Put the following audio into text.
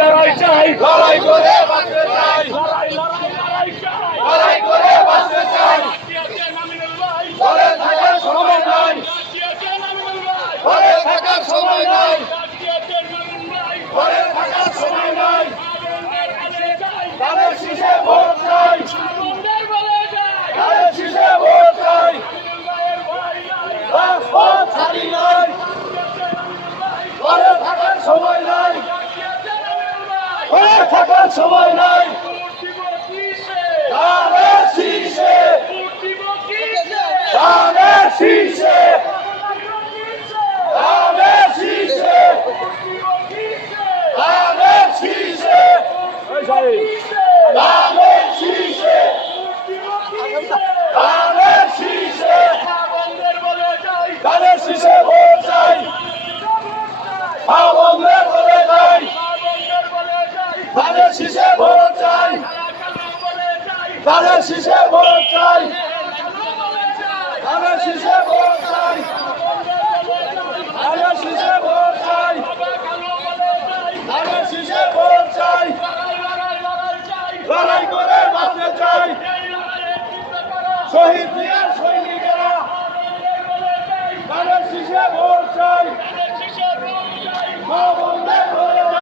লড়াই চাই, লড়াই করে বাঁচতে চাই, লড়াই করে বাঁচতে চাই। ঘরে থাকার সময় নাই, ঘরে থাকার সময় নাই, ঘরে থাকার সময় নাই। তাদের শীষে ভোট চাই, তাদের শীষে ভোট চাই। রাজপথ ছাড়ি নাই, ঘরে থাকার সময় নাই, ঘরে থাকার সময় নাই। তাদের শীষে, তাদের শীষে, তাদের শীষে, তাদের শীষে, তাদের শীষে, তাদের শীষে, তাদের শীষে ভোট চাই। বন্ধে বলে যাই, তাদের শীষে ভোট চাই, তাদের শীষে ভোট চাই, তাদের শীষে ভোট চাই, তাদের শীষে ভোট চাই, তাদের শীষে ভোট চাই। লড়াই করে বাঁচতে চাই, শহীদ জিয়ার সৈনিকেরা। তাদের শীষে ভোট চাই, মা